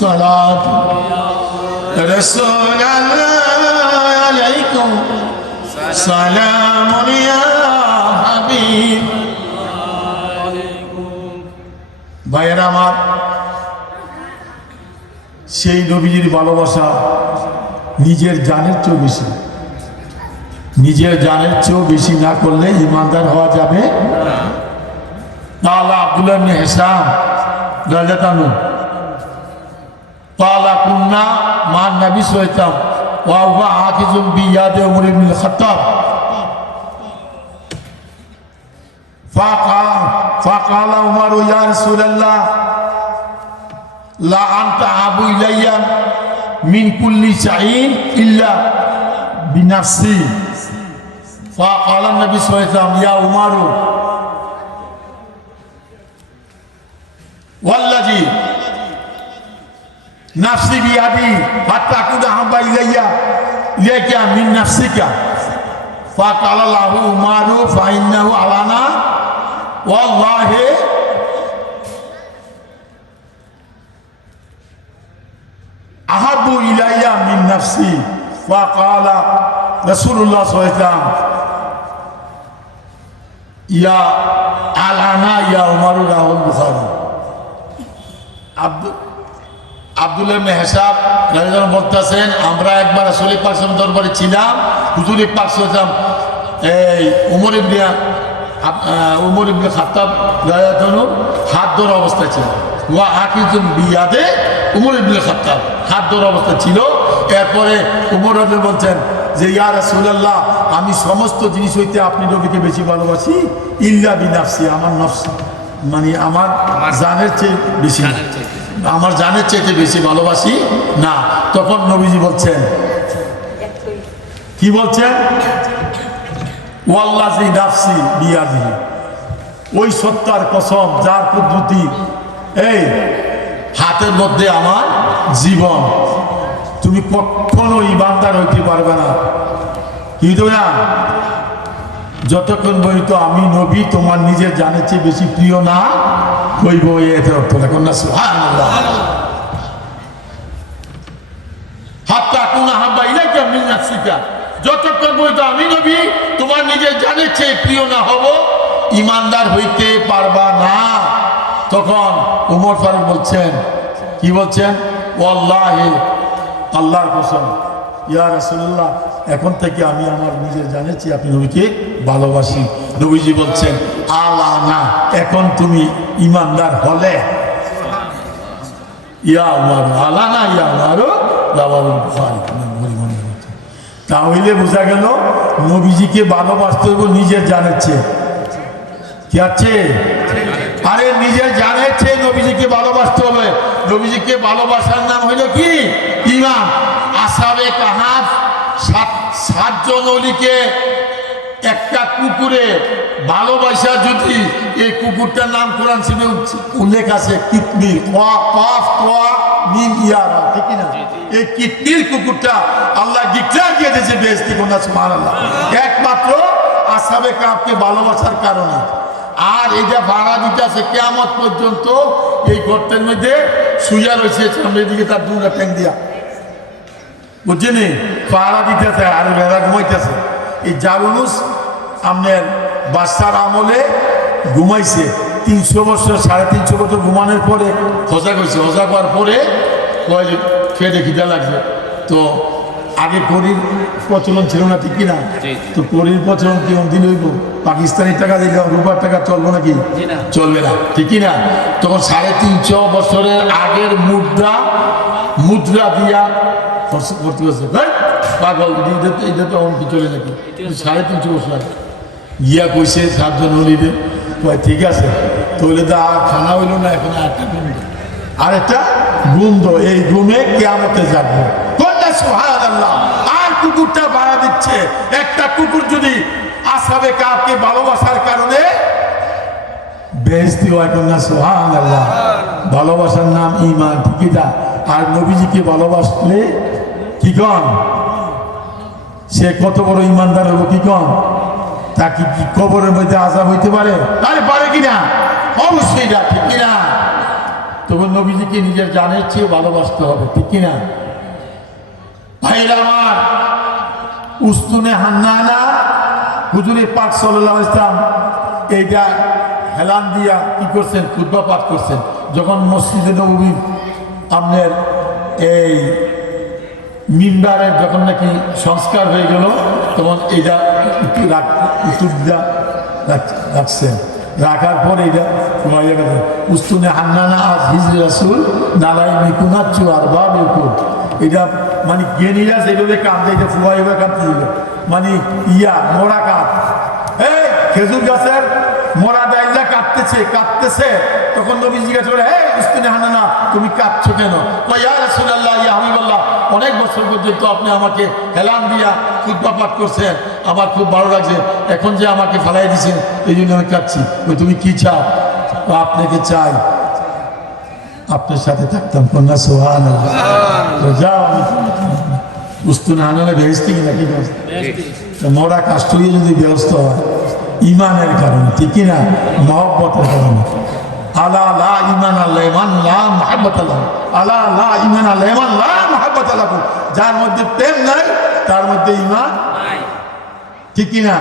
সালাত রাসূলুল্লাহ আলাইকুম সালামুন ইয়া হাবিব। ভাইয়েরা আমার, সেই নবীজির ভালোবাসা নিজের জানের চেয়েও বেশি। নিজের জানের চেয়েও বেশি না করলে ইমানদার হওয়া যাবে না। তাআলা আব্দুল্লাহ ইবনে হিসাম রাদিয়াল্লাহু তাআলা কুন্না মা নবী সাল্লাল্লাহু ওয়া হুয়া আকিজুম বিয়াদি উমর ইবনে খাত্তাব ফাকালা উমর ইয়া রাসূলুল্লাহ লা আনতা আবু ইলাইয়া মিন কুল্লি শাইইন ইল্লা বিনাফসি। ফাকালা নবী সাল্লাল্লাহু আলাইহি ওয়াসাল্লাম ইয়া উমর ওয়াল্লাযী নাফসি বিয়াদি হাত্তা কুনা হাব্বা ইলাইয়া ইলাইকা মিন নাফসিকা। ফাকালা লাহু উমর ফাইন্নাহু আলানা ওয়াল্লাহি আহাব্বু ইলাইয়া মিন নাফসি। ফাকালা রাসূলুল্লাহ সাল্লাল্লাহু আলাইহি ওয়াসাল্লাম ইয়া আলানা ইয়া উমর রাহুল বুখারী। আব্দুল্লাহ ইবনে হিসাব রাদিয়াল্লাহু আনহু বলতেছেন, আমরা একবার রাসূল পাক সাল্লাল্লাহু আলাইহি ওয়াসাল্লাম দরবারে ছিলাম। হুজুর পাক সাল্লাল্লাহু আলাইহি ওয়াসাল্লাম এই উমর ইবনে খাত্তাব রাদিয়াল্লাহু আনহু হাত ধরা অবস্থায় ছিল। ওয়া আকিজুম বিয়াদে উমর ইবনে খাত্তাব হাত ধরা অবস্থা ছিল। এরপরে উমর রাদিয়াল্লাহু বলছেন যে ইয়া রাসূলুল্লাহ, আমি সমস্ত জিনিস হইতে আপনি নবীকে বেশি ভালোবাসি ইল্লা বিনাফসি, আমার নফস মানে আমার জানের চেয়ে বেশি, আমার জানের চাইতে বেশি ভালোবাসি না। তখন নবীজি বলছেন, কি বলছেন? ওয়াল্লাযী নাফসি বিয়াদিহি, ওই সত্তার কসম যার কুদরতি এই হাতের মধ্যে আমার জীবন, তুমি কখনো ইমানদার হইতে পারবে না কিন্তু না যতক্ষণ পর্যন্ত আমি নবী তোমার নিজের জানের চেয়ে বেশি প্রিয় না হইব। এতে অর্থ দেখুন না, সুবহানাল্লাহ। হাত্তা কুনা হাব্বা ইলাইকা মিন নাফসিকা, যতক্ষণ পর্যন্ত আমি নবী তোমার নিজের জানের চেয়ে প্রিয় না হব, ইমানদার হইতে পারবা না। তখন উমর ফারুক বলছেন, কি বলছেন? ওয়াল্লাহি, আল্লাহর কসম, ইয়া রাসূলুল্লাহ, এখন থেকে আমি আমার নিজের জানের চেয়ে আপনি নবীকে ভালোবাসি। নবীজি বলছেন, আলানা, এখন তুমি ইমানদার হলে। ইয়া উমর আলানা ইয়া উমর রাওয়াহুল বুখারী। তাহলে বোঝা গেল নবীজিকে ভালোবাসতে হবে নিজের জানের চেয়ে। কি আছে? আরে নিজের জানের চেয়ে নবীজিকে ভালোবাসতে হবে। নবীজিকে ভালোবাসার নাম হইল কি? ঈমান। আসহাবে কাহাফ 7 জন ওলিকে একটা কুকুরে ভালোবাসা, যদি এই কুকুরটার নাম কোরআন শরীফে উল্লেখ আছে, কিতমির, কাফ তোয়া মিম ইয়ারা, ঠিক না? এই কিতমির কুকুরটা আল্লাহ ডিক্লেয়ার দিয়ে দিয়েছে বেহেশতি, কোনা সুবহানাল্লাহ, একমাত্র আসহাবে কাহাফকে ভালোবাসার কারণে। আর এটা ভাড়া দিতে আছে কিয়ামত পর্যন্ত, এই গর্তের মধ্যে শুইয়া রয়েছে সামনের দিকে তার দুটা ট্যাং দিয়া, বুঝছেন? পাহারা দিতেছে আর ভেড়া ঘুমাইতেছে। এই জালুনুস আপনার বাদশার আমলে ঘুমাইছে 300 বছর, 350 বছর ঘুমানোর পরে হজা হয়েছে। হজা হওয়ার পরে খেয়ে খিদা লাগছে। তো আগে করির প্রচলন ছিল না, ঠিক কিনা? তো করির প্রচলন কেমন দিন হইব? পাকিস্তানি টাকা দিলে রুপার টাকা চলবো নাকি? চলবে না, ঠিক কিনা? তখন 350 বছরের আগের মুদ্রা দিয়া করতে হচ্ছে। পাগল, এটা তো অঙ্কি চলে নাকি? 350 বছর আগে গিয়া কইছে 7 জন হলিদে, ঠিক আছে, তাহলে তো আর খানা হইল না, এখন একটা গুন্দ, আর একটা গুন্দ, এই গুমে কিয়ামতে যাবো। সুবহানাল্লাহ। আর কুকুরটা ভাড়া দিচ্ছে। একটা কুকুর যদি আসহাবে কাহাফকে ভালোবাসার কারণে বেহেশতি হয়, না সুবহানাল্লাহ। ভালোবাসার নাম ঈমান, ঠিক না? আর নবীজিকে ভালোবাসলে কি কন, সে কত বড় ইমানদার হবো, কি কন? তাকে কি কবরের মধ্যে আযাব হইতে পারে? আরে পারে কিনা? অবশ্যই না, ঠিক কিনা? তো তখন নবীজিকে নিজের জানের চেয়ে ভালোবাসতে হবে, ঠিক কিনা ভাইরা আমার? উস্তুনে হান্নানা হুজুরে পাক সাল্লাল্লাহু আলাইহি ওয়াসাল্লাম এইটা হেলান দিয়া কি করছেন, খুতবা পাঠ করছেন। যখন মসজিদে নববী আপনার এই মিম্বারের যখন নাকি সংস্কার হয়ে গেল, তখন এইটা রাখছেন। রাখার পর এইটা উস্তুনে হান্নানা আজ হিজরি রাসূল নালাই মিকুনাচ্ছু আর বা বিকুল, এটা মানে জ্ঞানীরা যেভাবে কাঁদতে, এটা ফুয়াইভাবে কাঁদতে দিল, মানে মোড়া কাঁদ, এই খেজুর গাছের মোড়া ডাইলা কাঁদতেছে। তখন নবী জিজ্ঞাসা করে, হে উস্তুনে হান্নানা, তুমি কাঁদছো কেন? ইয়া রাসূলুল্লাহ, ইয়া হাবিবাল্লাহ, অনেক বছর পর্যন্ত আপনি আমাকে হেলান দিয়া খুতবা পাঠ করছেন, আমার খুব ভালো লাগছে, এখন যে আমাকে ফালাই দিয়েছেন এই জন্য আমি কাঁদছি। ওই তুমি কি চাও? আপনাকে চাই, আপনার সাথে থাকতাম। কন্যা সুবহানাল্লাহ। তো যাও, উস্তুনে হান্নানা বেহেশতে কি নাকি? মোরা কাষ্ট হয়ে যদি ব্যবস্থা হয় ইমানের কারণে, ঠিক না, মহব্বতের কারণে। আলা লা ইমান আল্লাহ ইমান লা মুহাব্বত আল্লাহ, আলা লা ইমান আল্লাহ ইমান লা মুহাব্বত আল্লাহ। যার মধ্যে প্রেম নাই তার মধ্যে ইমান নাই, ঠিক না?